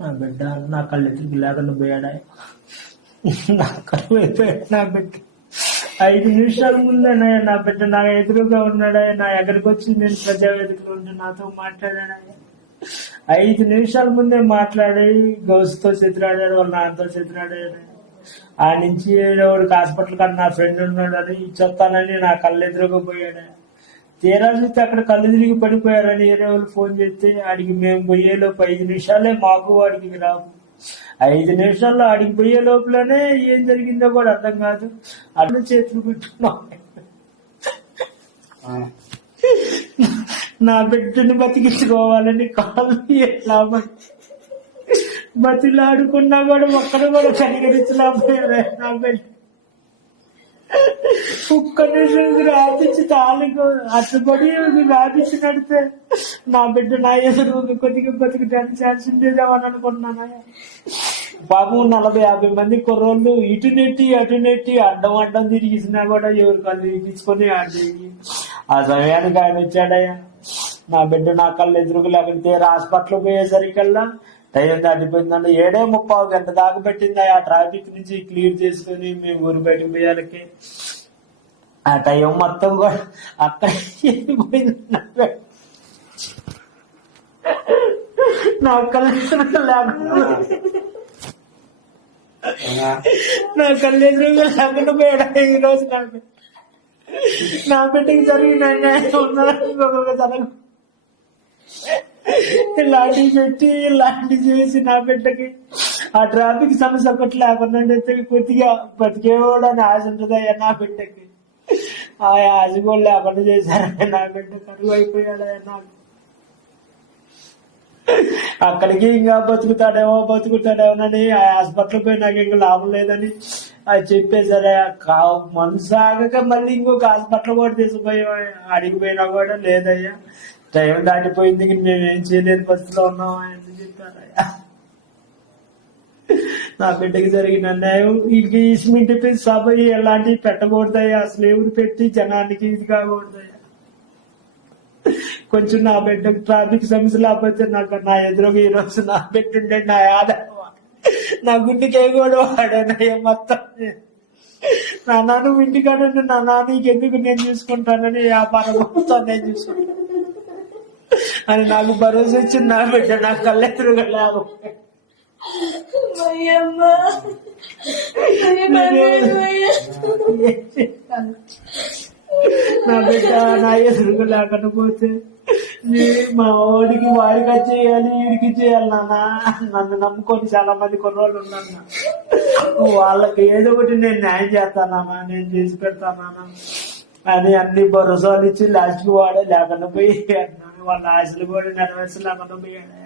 నా బిడ్డ నా కళ్ళెత్తికి లేకుండా పోయాడా, నా కళ్ళు నా బిడ్డ 5 నిమిషాల ముందే నా బిడ్డ నా ఎదురుగా ఉన్నాడా, నా ఎక్కడికి వచ్చి నేను ప్రజావేదికలో ఉంటే నాతో మాట్లాడాడా. 5 నిమిషాల ముందే మాట్లాడి గౌసుతో చెతిరాడాడు, వాళ్ళ నాన్నతో చెతిరాడాడు. ఆ నుంచి ఎవరికి హాస్పిటల్ కన్నా నా ఫ్రెండ్ ఉన్నాడు అని చెప్తానని నా కళ్ళు ఎదురుగా పోయాడు. తీరా చూస్తే అక్కడ కళ్ళు తిరిగి పడిపోయారని వేరే వాళ్ళు ఫోన్ చేస్తే ఆడికి మేము పోయేలోపు 5 నిమిషాలే మాకు వాడికి రావు. 5 నిమిషాల్లో ఆడికి పోయే లోపలనే ఏం జరిగిందో కూడా అర్థం కాదు. అట్లా చేతులు పెట్టుకున్నాం. నా బిడ్డని బతికించుకోవాలని కాళ్ళు ఎట్లా బతిలాడుకున్నా కూడా ఒక్కడ కూడా కనికరించలేకపోయారు. నా బిడ్డ ఒక్క నిమిషం వ్యాపించి తాళికు అట్టుబడి వ్యాపించి నడితే నా బిడ్డ నా ఎదురు కొద్దిగా బతికడానికి ఛాన్స్ ఉండేదేమని అనుకున్నాను. బాబు 40-50 మంది కుర్రోళ్ళు ఇటు నెట్టి అటు నెట్టి అడ్డం తిరిగిసినా కూడా ఎవరు కళ్ళు తీపించుకొని ఆడేది. ఆ సమయానికి ఆయన వచ్చాడయ్యా. నా బిడ్డ నా కళ్ళు ఎదురుకు లేకపోతే హాస్పిటల్ పోయేసరికల్లా టైం దాటిపోయిందండి. 7:30 గంట దాకా పెట్టింది ఆ ట్రాఫిక్ నుంచి క్లియర్ చేసుకుని మేము ఊరు బయటకు పోయాలకి. ఆ టైం మొత్తం కూడా అక్కడ వెళ్ళిపోయింది. నా కళ్ళు లేకుండా నా కళ్ళు ఎదురుగా లేకుండా పోయాడు ఈ రోజు. నా బిడ్డకి జరిగిన జరగ ఇలాంటి పెట్టి ఇలాంటి చేసి నా బిడ్డకి ఆ ట్రాఫిక్ సమస్య ఒకటి లేకుండా కొద్దిగా బతికేవాడు అని ఆశ ఉంటుందయ్యా నా బిడ్డకి. ఆ ఆశ కూడా లేకుండా చేశారయ్యా. నా బిడ్డ కరువు అయిపోయాడయ్యా. నాకు అక్కడికి ఇంకా బతుకుతాడేమోనని ఆ హాస్పిటల్ పోయి నాకు ఇంకా లాభం లేదని అది చెప్పేసరే మనసాగక మళ్ళీ ఇంకొక హాస్పిటల్ కూడా తీసుకుపోయా. అడిగిపోయినా కూడా లేదయ్యా, టైం దాటిపోయింది, మేమేం చేయలేని పరిస్థితిలో ఉన్నాం అని చెప్పారయ్యా. నా బిడ్డకి జరిగిన అన్యాయం ఇంక ఈ సిమెంట్ సభ ఎలాంటివి పెట్టకూడదయ్యా. అసలు ఎవరు పెట్టి జనానికి ఇది కాకూడదయ్యా. కొంచెం నా బిడ్డకు ట్రాఫిక్ సమస్య లేకపోతే నాకు నా ఎదురుగా ఈ రోజు నా బిడ్డ ఉండే నా ఆధారం నా గుండెకి కూడా వాడనయ్యా. మొత్తం నా నాన్న ఇంటికాడ నా నాన్నకి ఎందుకు నేను చూసుకుంటానని వ్యాపారం మొత్తం నేను చూసుకుంటాను అని నాకు భరోసా వచ్చింది. నా బిడ్డ నా కళ్ళెదురుగా లేవు. నా బిడ్డ నా ఎదురుగా లేకుండా పోతే మా వాడికి చేయాలి, వీడికి చేయాలి. నన్ను నమ్ముకొని చాలా మంది కుర్రోళ్ళు ఉన్నా. వాళ్ళకి ఏదో ఒకటి నేను న్యాయం చేస్తానా, నేను చేసి పెడతానా అని అన్ని భరోసాలు ఇచ్చి లాస్ట్కి వాడే లేకుండా పోయి వాళ్ళ ఆశలు కూడా నెరవేర్చలేకుండా పోయాడు.